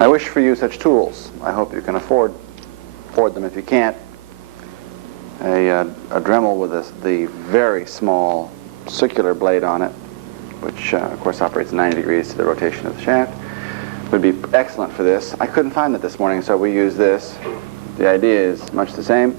I wish for you such tools. I hope you can afford them. If you can't, a Dremel with the very small circular blade on it, which of course operates 90 degrees to the rotation of the shaft, would be excellent for this. I couldn't find it this morning, so we use this. The idea is much the same.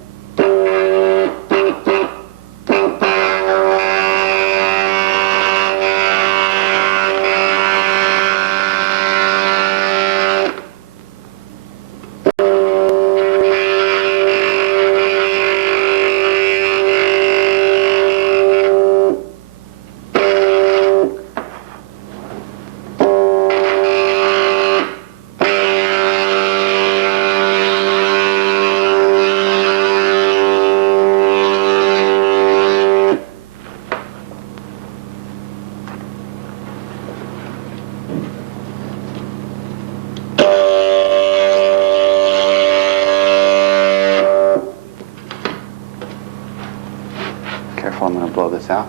Careful, I'm going to blow this out.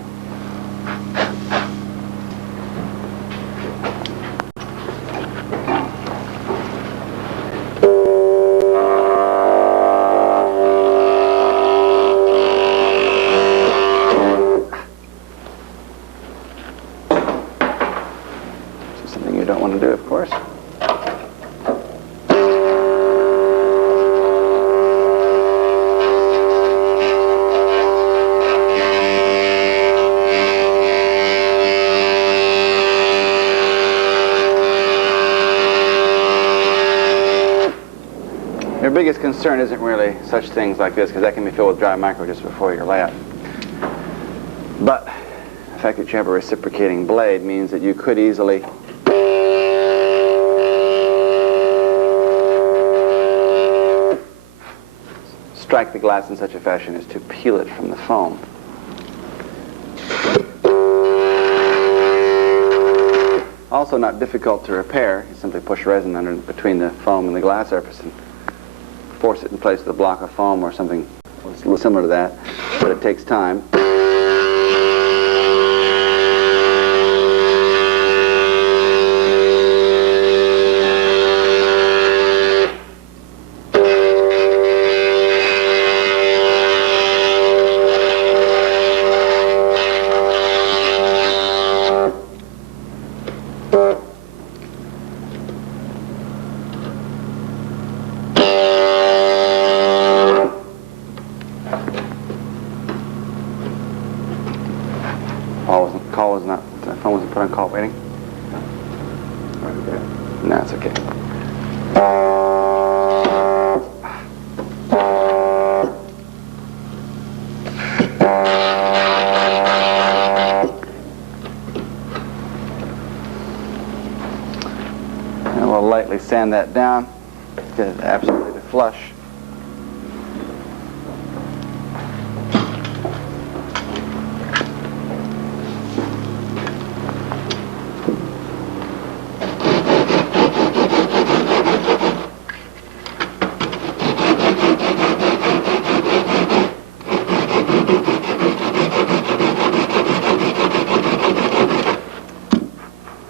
This is something you don't want to do, of course. Your biggest concern isn't really such things like this, because that can be filled with dry micro just before your layout. But the fact that you have a reciprocating blade means that you could easily strike the glass in such a fashion as to peel it from the foam. Also not difficult to repair. You simply push resin under between the foam and the glass surface and force it in place with a block of foam or something similar to that, but it takes time. The phone wasn't put on call waiting? No, it's okay. And we'll lightly sand that down, get it absolutely flush.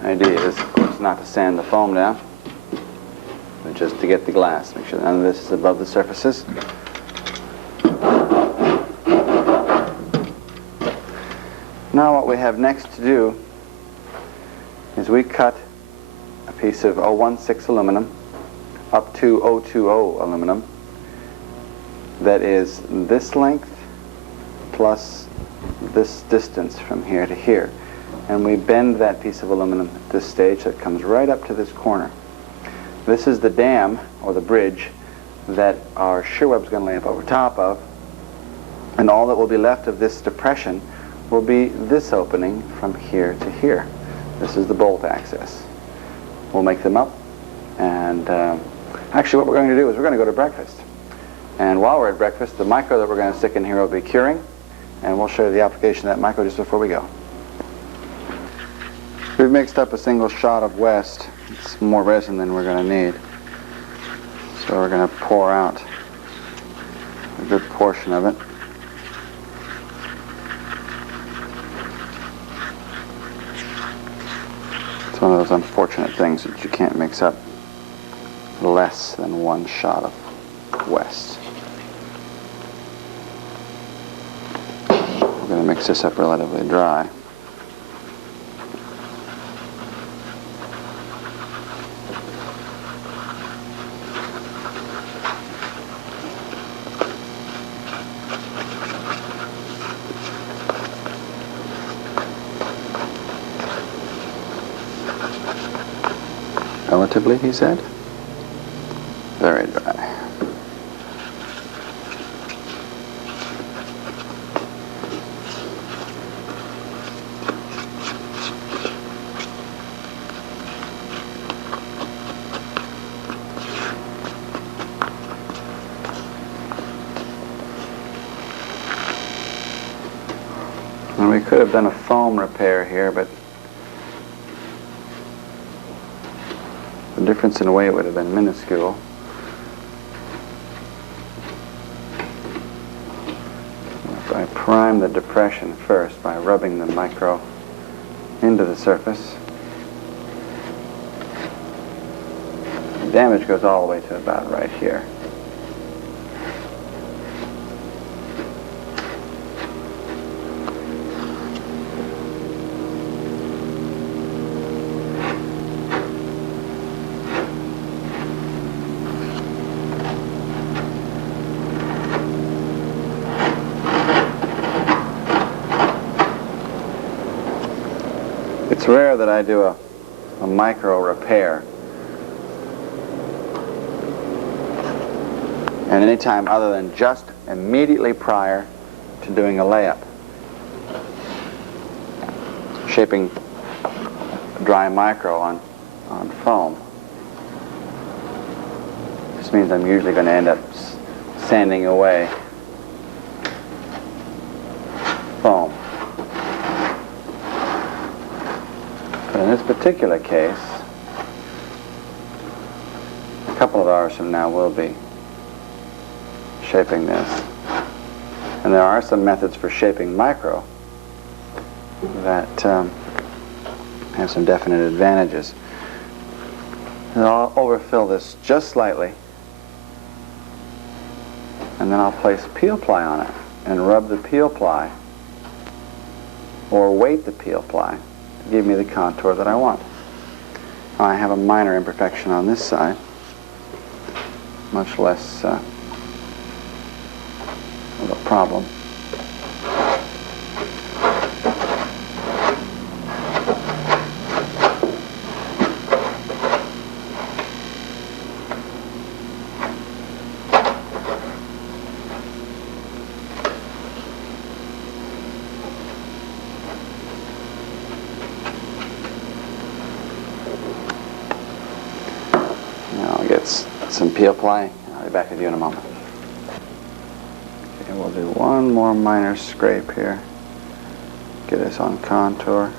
Idea is, of course, not to sand the foam down, but just to get the glass. Make sure none of this is above the surfaces. Now what we have next to do is we cut a piece of 016 aluminum up to 020 aluminum that is this length plus this distance from here to here. And we bend that piece of aluminum at this stage so it comes right up to this corner. This is the dam, or the bridge, that our shear web is going to lay up over top of, and all that will be left of this depression will be this opening from here to here. This is the bolt access. We'll make them up, and actually what we're going to do is we're going to go to breakfast. And while we're at breakfast, the micro that we're going to stick in here will be curing, and we'll show you the application of that micro just before we go. We've mixed up a single shot of West. It's more resin than we're going to need. So we're going to pour out a good portion of it. It's one of those unfortunate things that you can't mix up less than 1 shot of west. We're going to mix this up relatively dry. Relatively, he said. Very dry. And we could have done a foam repair here, but the difference in weight would have been minuscule. If I prime the depression first by rubbing the micro into the surface, the damage goes all the way to about right here. It's rare that I do a micro repair. And any time other than just immediately prior to doing a layup. Shaping a dry micro on foam. This means I'm usually going to end up sanding away foam. But in this particular case, a couple of hours from now we'll be shaping this. And there are some methods for shaping micro that have some definite advantages. And I'll overfill this just slightly, and then I'll place peel ply on it and rub the peel ply or weight the peel ply to give me the contour that I want. Now, I have a minor imperfection on this side, much less of a problem. Some peel ply. I'll be back with you in a moment. Okay, we'll do one more minor scrape here. Get us on contour.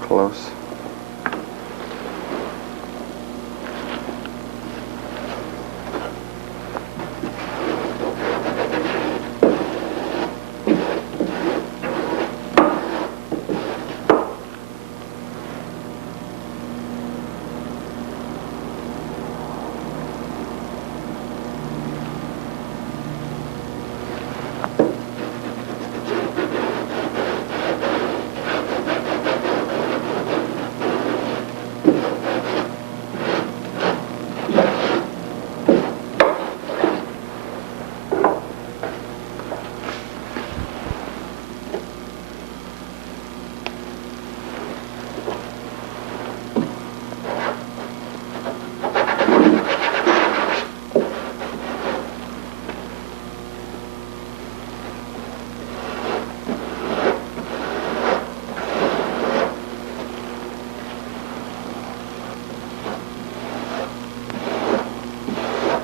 Close.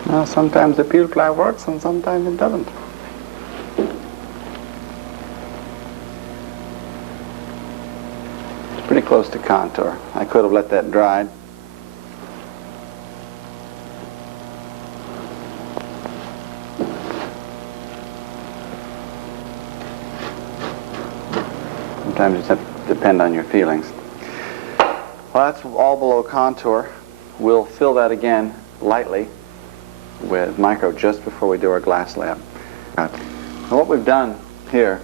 Now, sometimes the peel ply works and sometimes it doesn't. It's pretty close to contour. I could have let that dry. Sometimes you just have to depend on your feelings. Well, that's all below contour. we'll fill that again lightly with micro just before we do our glass layup. Now what we've done here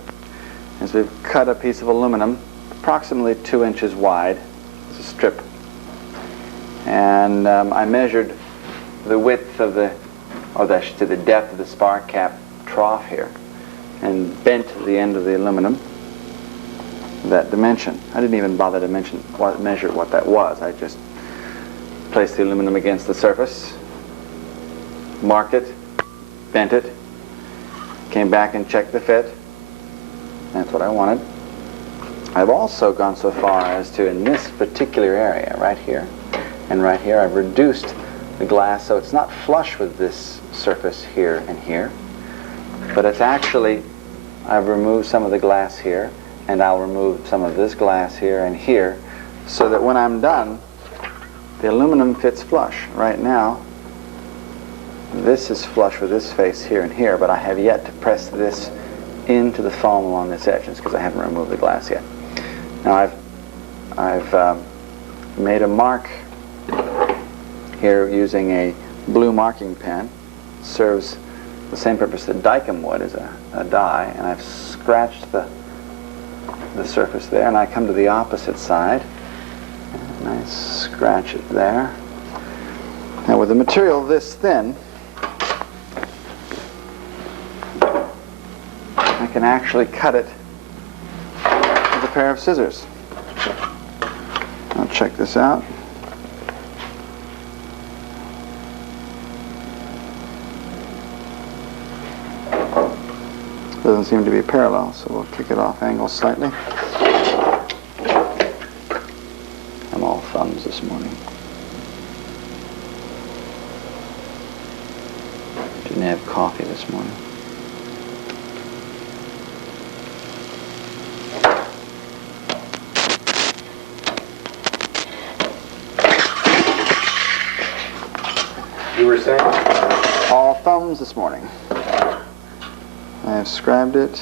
is we've cut a piece of aluminum approximately 2 inches wide. It's a strip. And I measured the width of the, or the depth of the spark cap trough here, and bent the end of the aluminum that dimension. I didn't even bother to measure what that was. I just placed the aluminum against the surface, marked it, bent it, came back and checked the fit. That's what I wanted. I've also gone so far as to, in this particular area, right here and right here, I've reduced the glass so it's not flush with this surface here and here, but it's actually, I've removed some of the glass here, and I'll remove some of this glass here and here, so that when I'm done, the aluminum fits flush. Right now, this is flush with this face here and here, but I have yet to press this into the foam along this edge. It's because I haven't removed the glass yet. Now I've made a mark here using a blue marking pen. It serves the same purpose that Dykem would, as a die, and I've scratched the surface there, and I come to the opposite side and I scratch it there. Now with a material this thin, I can actually cut it with a pair of scissors. I'll check this out. Doesn't seem to be parallel, so we'll kick it off angle slightly. I'm all thumbs this morning. Didn't have coffee this morning. You were saying? All thumbs this morning. I have scribed it.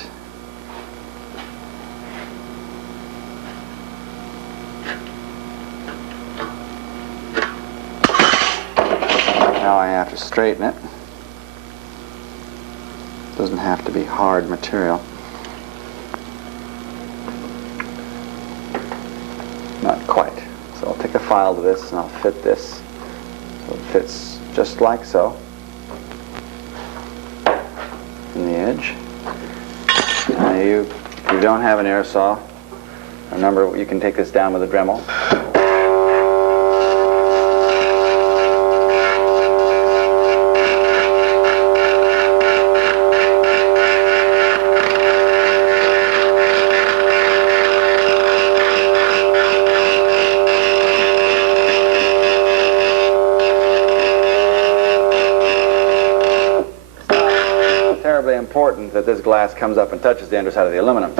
Now I have to straighten it. Doesn't have to be hard material. Not quite. So I'll take a file to this and I'll fit this so it fits just like so in the edge. Now if you don't have an air saw, remember you can take this down with a Dremel. Important that this glass comes up and touches the underside of the aluminum.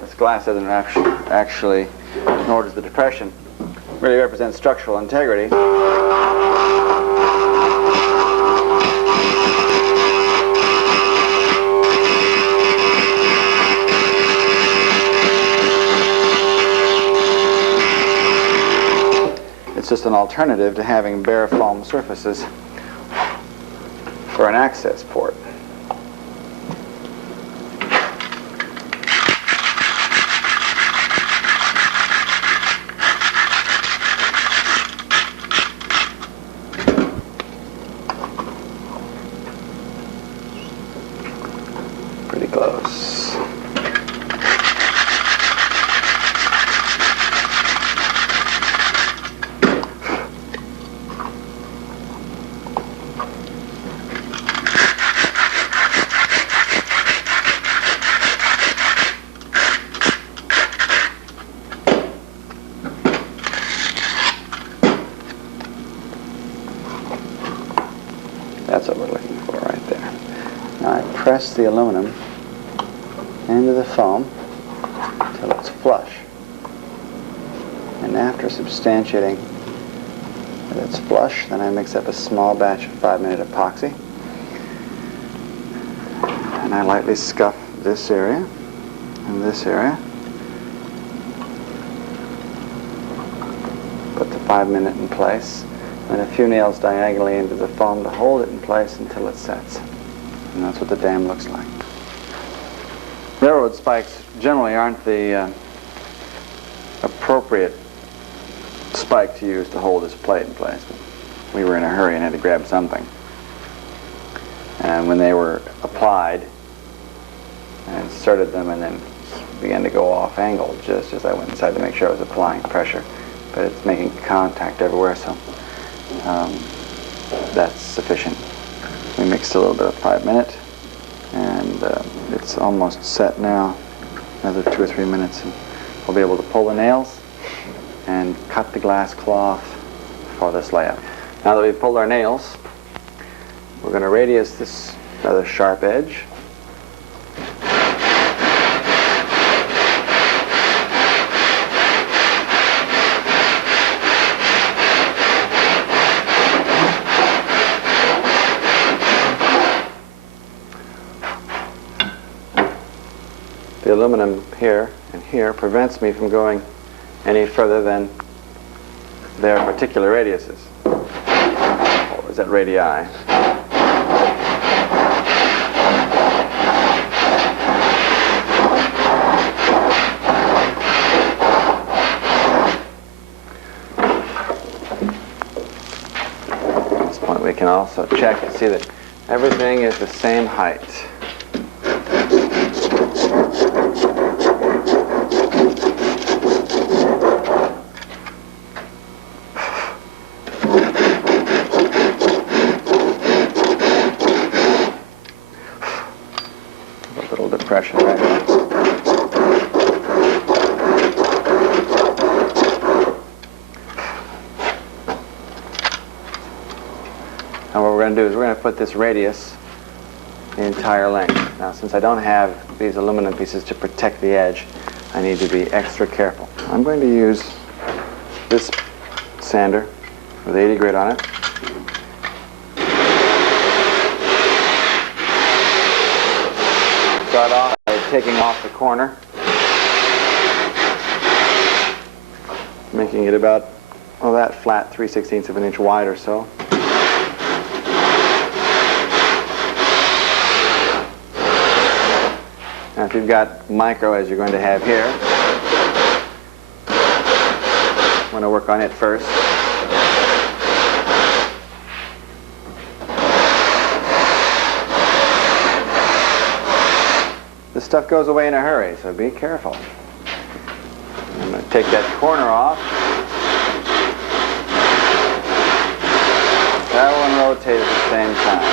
This glass doesn't actually, nor does the depression, really represent structural integrity. It's just an alternative to having bare foam surfaces for an access port. Pretty close. That's what we're looking for right there. Now I press the aluminum into the foam until it's flush. And after substantiating that it's flush, then I mix up a small batch of 5-minute epoxy. And I lightly scuff this area in this area. Put the 5-minute in place, and a few nails diagonally into the foam to hold it in place until it sets. And that's what the dam looks like. Railroad spikes generally aren't the appropriate spike to use to hold this plate in place. We were in a hurry and had to grab something. And when they were applied, I inserted them and then began to go off angle just as I went inside to make sure I was applying pressure. But it's making contact everywhere, so that's sufficient. We mixed a little bit of 5-minute, and it's almost set now. Another 2 or 3 minutes, and we'll be able to pull the nails and cut the glass cloth for this layout. Now that we've pulled our nails, we're going to radius this rather sharp edge. The aluminum here and here prevents me from going any further than their particular radiuses. Or is that radii? At this point we can also check and see that everything is the same height. Depression right now. And what we're going to do is we're going to put this radius the entire length. Now, since I don't have these aluminum pieces to protect the edge, I need to be extra careful. I'm going to use this sander with 80 grit on it. Start off by taking off the corner, making it about, well, that flat 3/16 of an inch wide or so. Now if you've got micro, as you're going to have here, I'm going to work on it first. This stuff goes away in a hurry, so be careful. I'm going to take that corner off. That one rotate at the same time.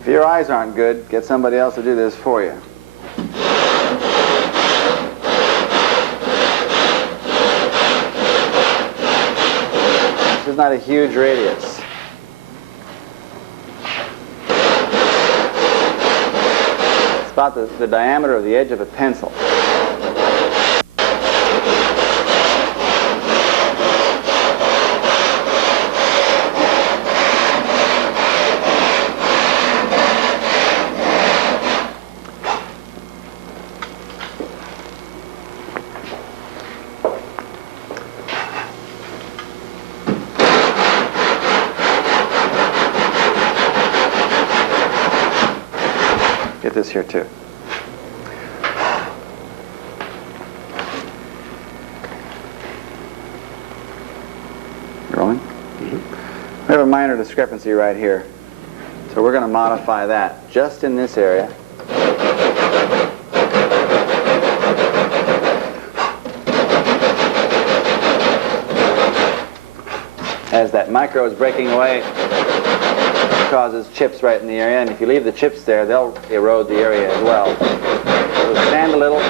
If your eyes aren't good, get somebody else to do this for you. This is not a huge radius. It's about the diameter of the edge of a pencil. This here too. You rolling? Mm-hmm. We have a minor discrepancy right here, so we're going to modify that just in this area. As that micro is breaking away, causes chips right in the area, and if you leave the chips there, they'll erode the area as well. So sand a little,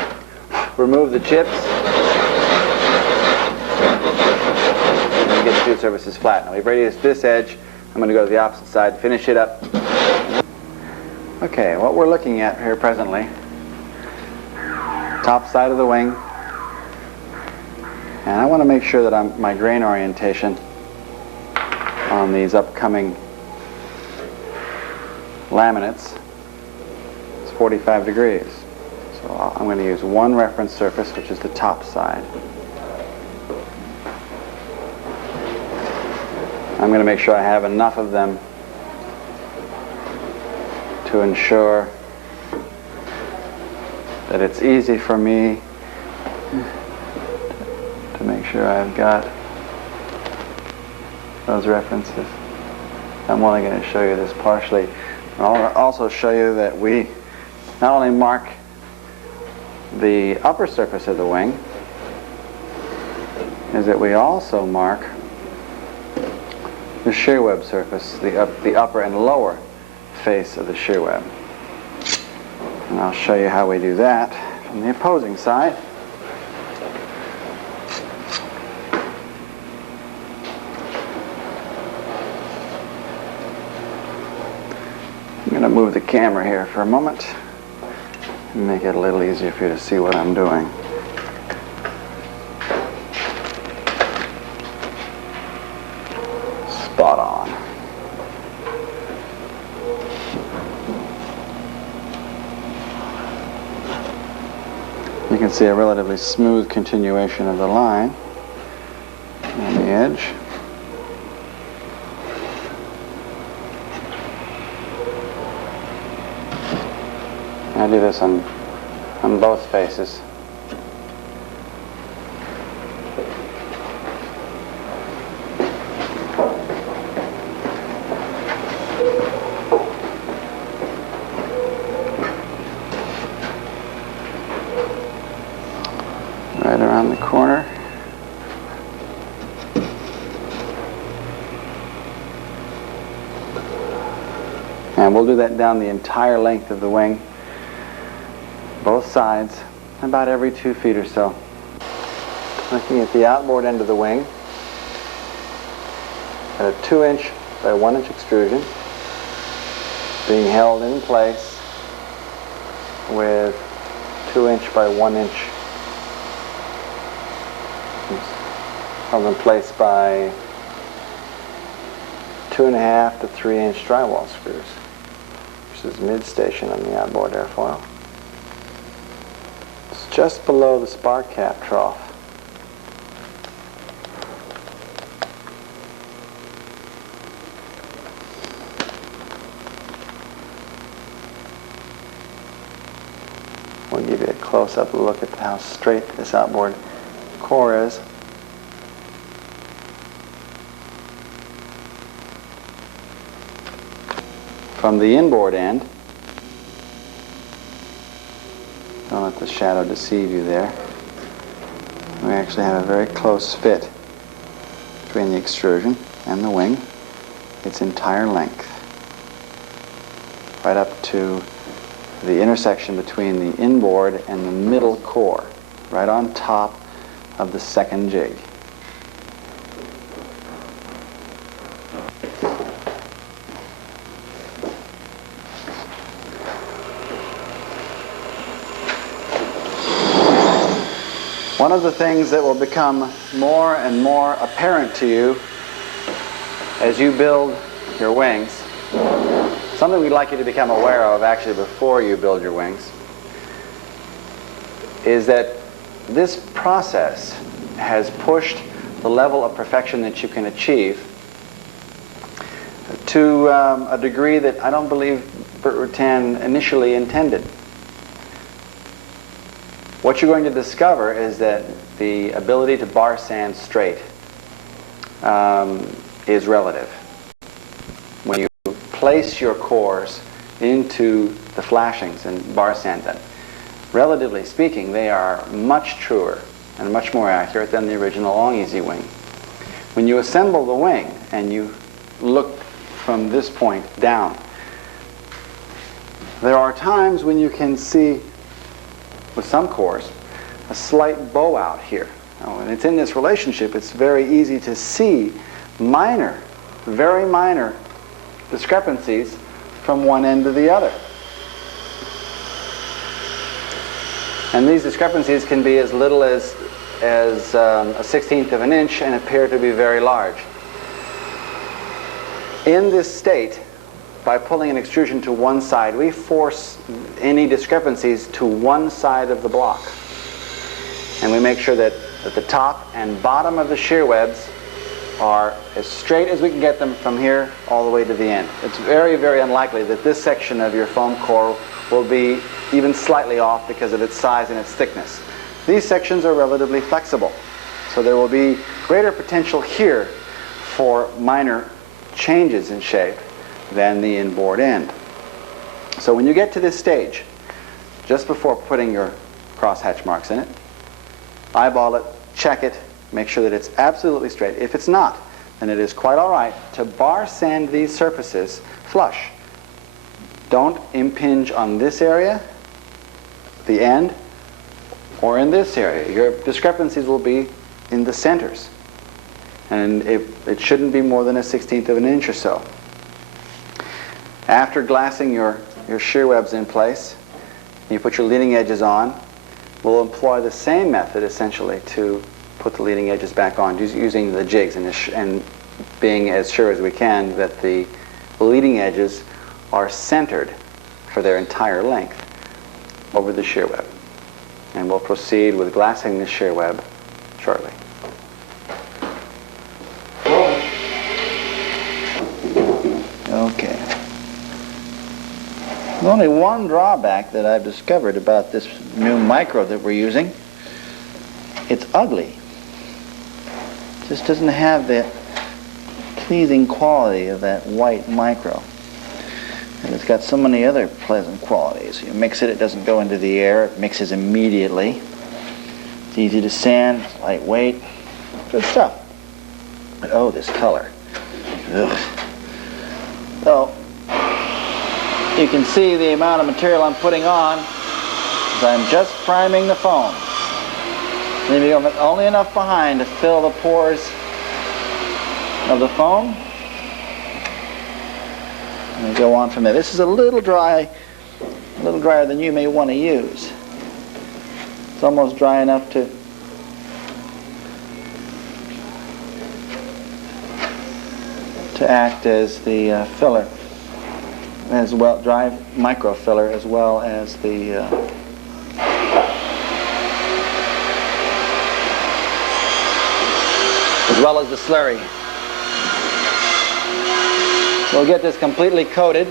remove the chips, and get the two surfaces flat. Now we've radiused this edge. I'm going to go to the opposite side, finish it up. Okay, what we're looking at here presently, top side of the wing, And I want to make sure that my grain orientation on these upcoming laminates is 45 degrees. So I'm going to use one reference surface, which is the top side. I'm going to make sure I have enough of them to ensure that it's easy for me to make sure I've got those references. I'm only going to show you this partially. I'll also show you that we not only mark the upper surface of the wing, is that we also mark the shear web surface, the upper and lower face of the shear web. And I'll show you how we do that from the opposing side. I'm going to move the camera here for a moment and make it a little easier for you to see what I'm doing. Spot on. You can see a relatively smooth continuation of the line on the edge. I do this on both faces. Right around the corner. And we'll do that down the entire length of the wing, both sides, about every 2 feet or so. Looking at the outboard end of the wing, at a 2-inch by 1-inch extrusion, being held in place with 2-inch by 1-inch, held in place by 2.5 to 3-inch drywall screws. This is mid-station on the outboard airfoil. It's just below the spark cap trough. We'll give you a close-up look at how straight this outboard core is. From the inboard end, don't let the shadow deceive you there, we actually have a very close fit between the extrusion and the wing, its entire length, right up to the intersection between the inboard and the middle core, right on top of the second jig. One of the things that will become more and more apparent to you as you build your wings, something we'd like you to become aware of actually before you build your wings, is that this process has pushed the level of perfection that you can achieve to a degree that I don't believe Burt Rutan initially intended. What you're going to discover is that the ability to bar sand straight is relative. When you place your cores into the flashings and bar sand them, relatively speaking, they are much truer and much more accurate than the original long easy wing. When you assemble the wing and you look from this point down, there are times when you can see, with some cores, a slight bow out here. Now, when it's in this relationship, it's very easy to see minor, very minor discrepancies from one end to the other. And these discrepancies can be as little as as a 1/16 of an inch and appear to be very large. In this state, by pulling an extrusion to one side, we force any discrepancies to one side of the block. And we make sure that the top and bottom of the shear webs are as straight as we can get them from here all the way to the end. It's very, very unlikely that this section of your foam core will be even slightly off because of its size and its thickness. These sections are relatively flexible, so there will be greater potential here for minor changes in shape than the inboard end. So when you get to this stage, just before putting your crosshatch marks in it, eyeball it, check it, make sure that it's absolutely straight. If it's not, then it is quite all right to bar sand these surfaces flush. Don't impinge on this area, the end, or in this area. Your discrepancies will be in the centers. And it shouldn't be more than a 1/16 of an inch or so. After glassing your shear webs in place, you put your leading edges on. We'll employ the same method essentially to put the leading edges back on, using the jigs and being as sure as we can that the leading edges are centered for their entire length over the shear web. And we'll proceed with glassing the shear web shortly. Okay. There's only one drawback that I've discovered about this new micro that we're using. It's ugly. It just doesn't have the pleasing quality of that white micro. And it's got so many other pleasant qualities. You mix it, it doesn't go into the air, it mixes immediately. It's easy to sand, it's lightweight, good stuff. But oh, this color. Ugh. So, you can see the amount of material I'm putting on as I'm just priming the foam. Leaving only enough behind to fill the pores of the foam. And we go on from there. This is a little dry, a little drier than you may want to use. It's almost dry enough to act as the filler, as well, dry micro filler, as well as the slurry. We'll get this completely coated,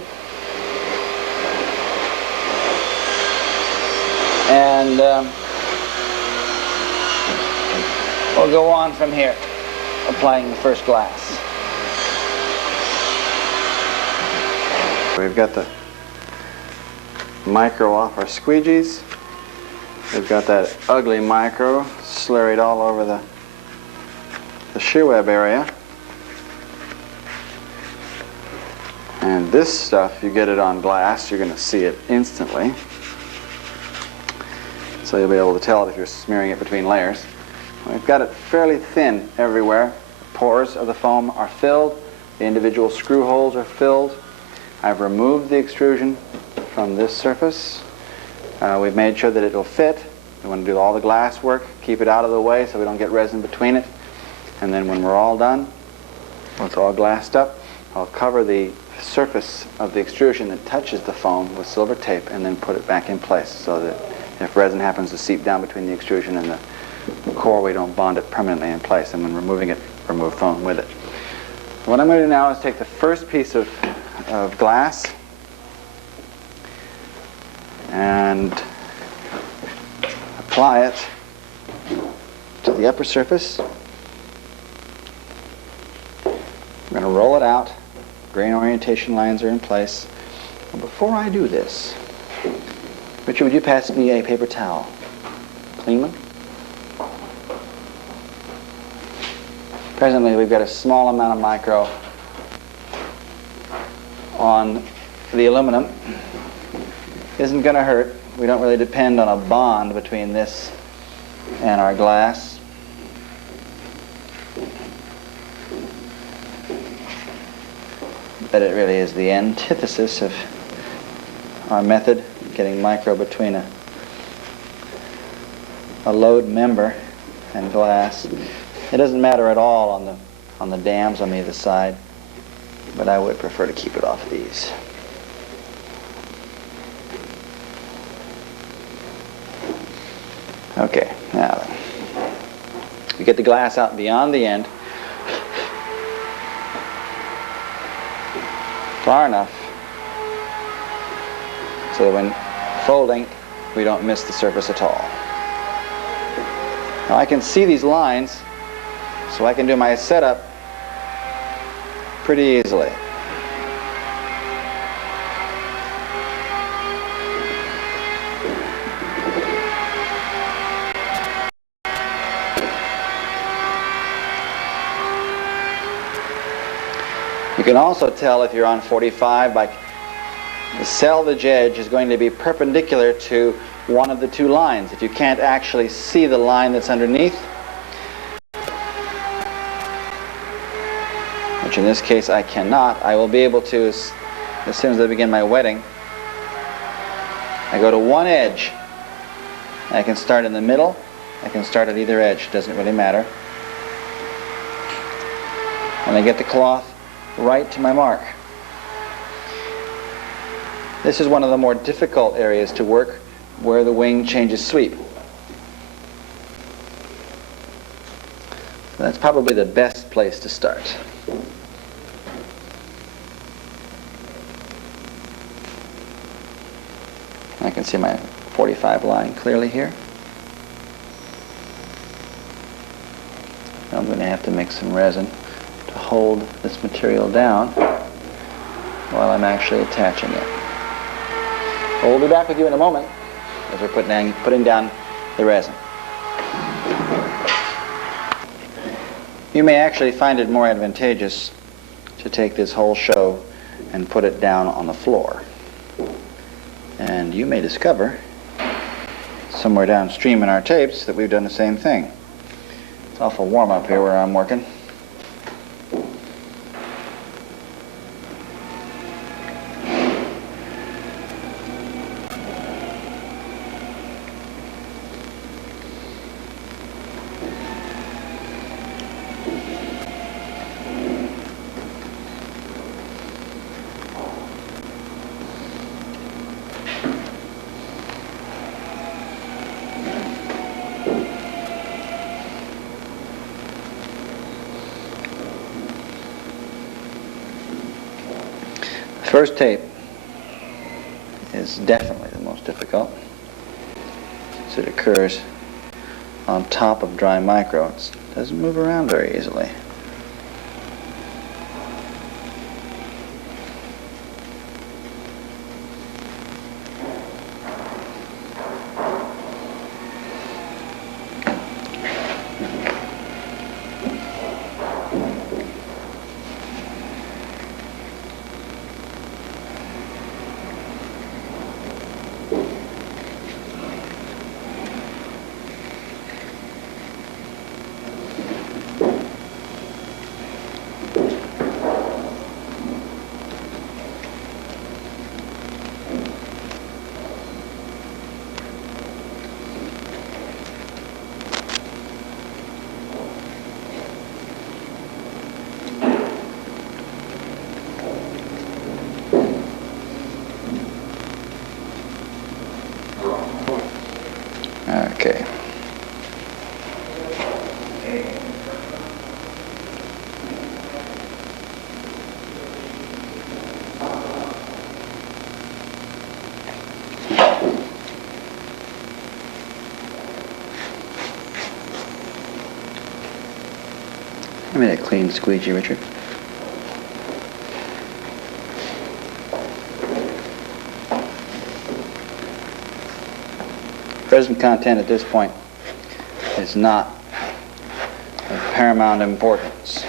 and we'll go on from here, applying the first glass. We've got the micro off our squeegees. We've got that ugly micro slurried all over the shear web area. And this stuff, you get it on glass, you're going to see it instantly. So you'll be able to tell it if you're smearing it between layers. We've got it fairly thin everywhere. The pores of the foam are filled. The individual screw holes are filled. I've removed the extrusion from this surface. We've made sure that it will fit. We want to do all the glass work, keep it out of the way so we don't get resin between it. And then when we're all done, when it's all glassed up, I'll cover the surface of the extrusion that touches the foam with silver tape and then put it back in place so that if resin happens to seep down between the extrusion and the core, we don't bond it permanently in place. And when removing it, remove foam with it. What I'm going to do now is take the first piece of glass and apply it to the upper surface. I'm going to roll it out. Grain orientation lines are in place. But before I do this, Richard, would you pass me a paper towel? Clean one? Presently, we've got a small amount of micro on the aluminum. Isn't going to hurt. We don't really depend on a bond between this and our glass. But it really is the antithesis of our method, getting micro between a load member and glass. It doesn't matter at all on the dams on either side, but I would prefer to keep it off these. Okay, now then. We get the glass out beyond the end, far enough so that when folding, we don't miss the surface at all. Now I can see these lines, so I can do my setup pretty easily. You can also tell if you're on 45 by the selvage edge is going to be perpendicular to one of the two lines. If you can't actually see the line that's underneath, which in this case I cannot, I will be able to, as soon as I begin my wetting, I go to one edge. I can start in the middle, I can start at either edge, doesn't really matter. And I get the cloth right to my mark. This is one of the more difficult areas to work, where the wing changes sweep. So that's probably the best place to start. I can see my 45 line clearly here. I'm going to have to mix some resin to hold this material down while I'm actually attaching it. Well, we'll be back with you in a moment as we're putting down the resin. You may actually find it more advantageous to take this whole show and put it down on the floor. And you may discover somewhere downstream in our tapes that we've done the same thing. It's awful warm up here where I'm working. First tape is definitely the most difficult, since it occurs on top of dry micro. It doesn't move around very easily. Okay. I made a clean squeegee, Richard. Resin content at this point is not of paramount importance.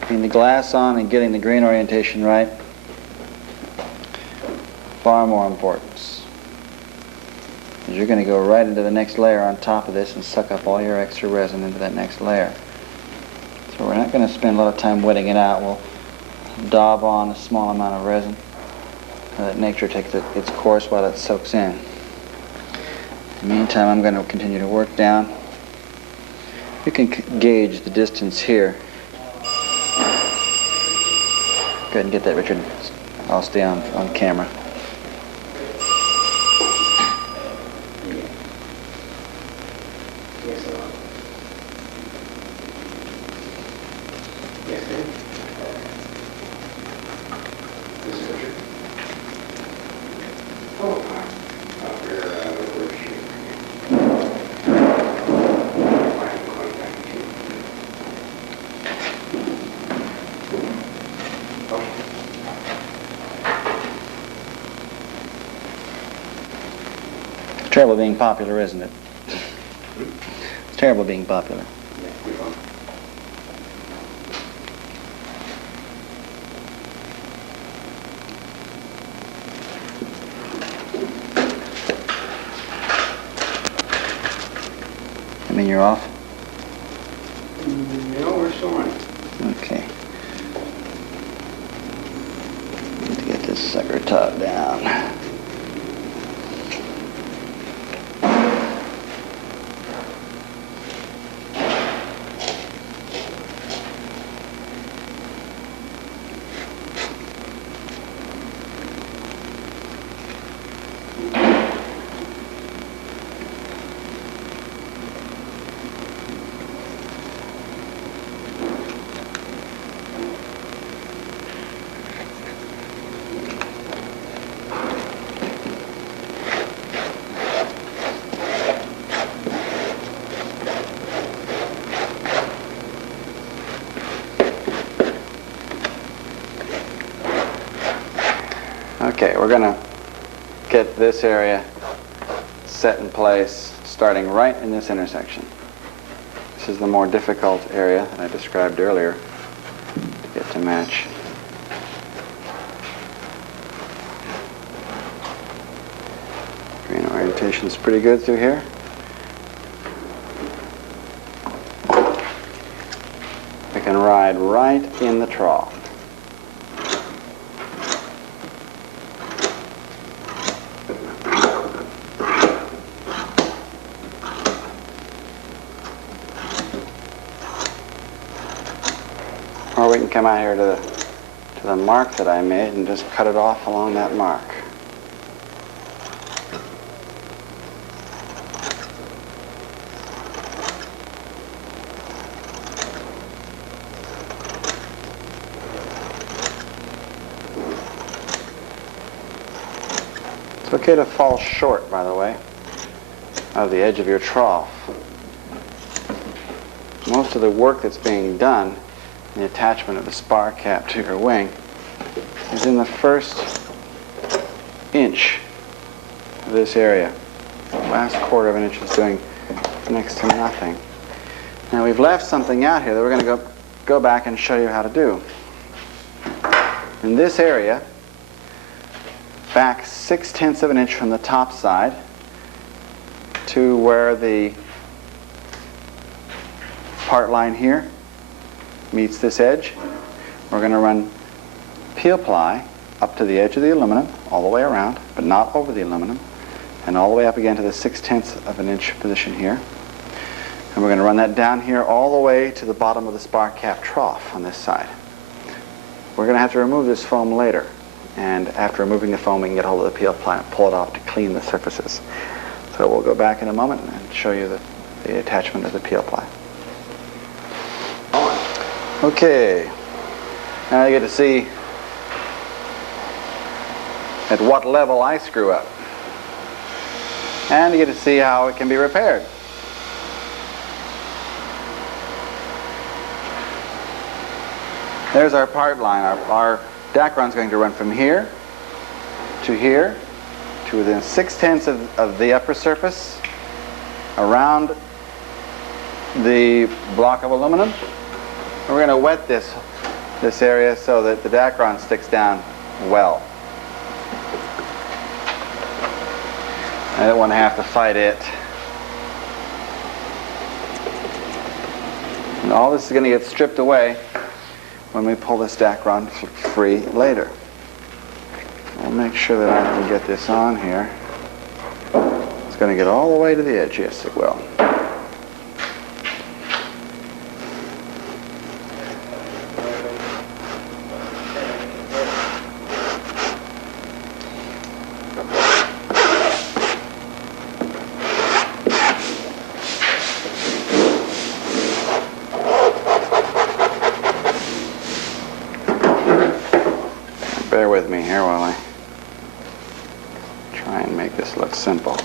Getting the glass on and getting the grain orientation right, far more importance. Because you're going to go right into the next layer on top of this and suck up all your extra resin into that next layer. So we're not going to spend a lot of time wetting it out. We'll daub on a small amount of resin and let nature take its course while it soaks in. In the meantime, I'm going to continue to work down You can gauge the distance here. Go ahead and get that, Richard. I'll stay on camera. It's terrible being popular, isn't it? It's terrible being popular. I mean, you're off? No, we're still running. Okay. Need to get this sucker taut down. Okay, we're going to get this area set in place starting right in this intersection. This is the more difficult area that I described earlier to get to match. Grain orientation is pretty good through here. We can ride right in the trough. Or we can come out here to the mark that I made and just cut it off along that mark. It's okay to fall short, by the way, of the edge of your trough. Most of the work that's being done, the attachment of the spar cap to your wing, is in the first inch of this area. The last quarter of an inch is doing next to nothing. Now we've left something out here that we're going to go back and show you how to do. In this area, back 6/10 of an inch from the top side to where the part line here meets this edge, we're going to run peel ply up to the edge of the aluminum, all the way around, but not over the aluminum, and all the way up again to the 6/10 of an inch position here. And we're going to run that down here all the way to the bottom of the spar cap trough on this side. We're going to have to remove this foam later, and after removing the foam we can get hold of the peel ply and pull it off to clean the surfaces. So we'll go back in a moment and show you the attachment of the peel ply. Okay, now you get to see at what level I screw up. And you get to see how it can be repaired. There's our part line. Our Dacron is going to run from here to within 6/10 of the upper surface, around the block of aluminum. And we're going to wet this area so that the Dacron sticks down well. I don't want to have to fight it. And all this is going to get stripped away when we pull this Dacron free later. I'll make sure that I can get this on here. It's going to get all the way to the edge. Yes, it will. here while I try and make this look simple.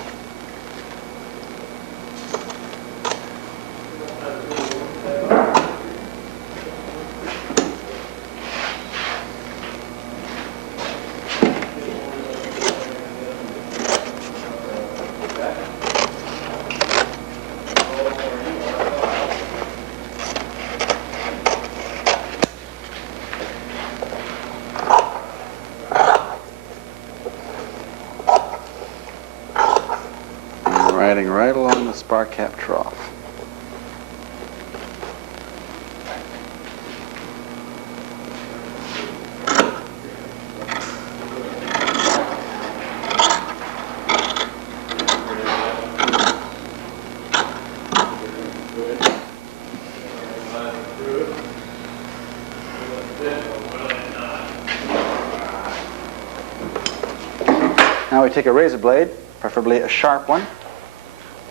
Riding right along the spark cap trough. Now we take a razor blade, preferably a sharp one.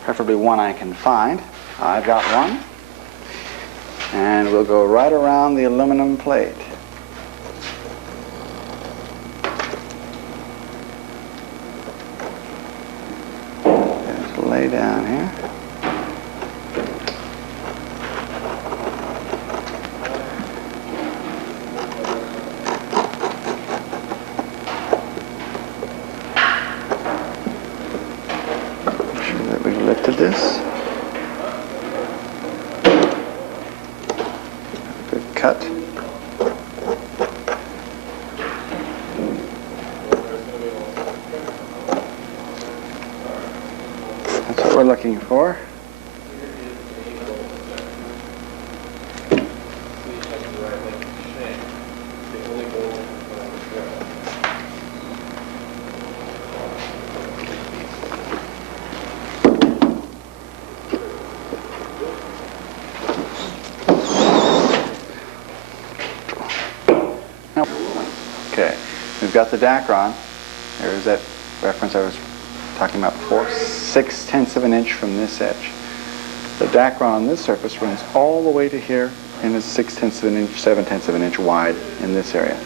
Preferably one I can find. I've got one. And we'll go right around the aluminum plate. Just lay down here. This. Good cut. That's what we're looking for. Okay, we've got the Dacron. There's that reference I was talking about before, 6/10 of an inch from this edge. The Dacron on this surface runs all the way to here and is 6/10 of an inch, 7/10 of an inch wide in this area.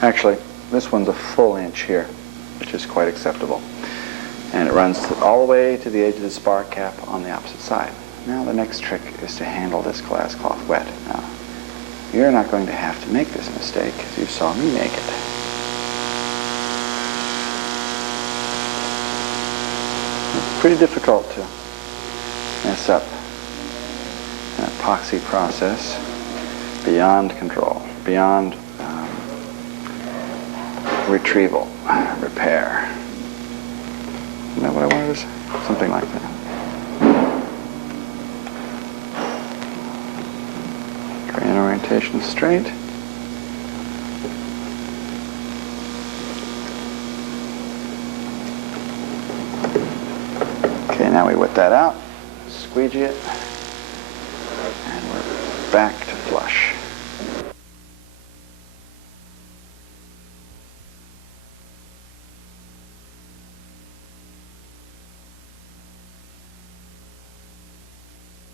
Actually, this one's a full inch here, which is quite acceptable. And it runs all the way to the edge of the spark cap on the opposite side. Now the next trick is to handle this glass cloth wet. Now, you're not going to have to make this mistake as you saw me make it. It's pretty difficult to mess up an epoxy process beyond control, beyond retrieval, repair. Isn't that what I wanted to say? Something like that. Grain orientation straight. Okay, now we wet that out, squeegee it, and we're back to flush.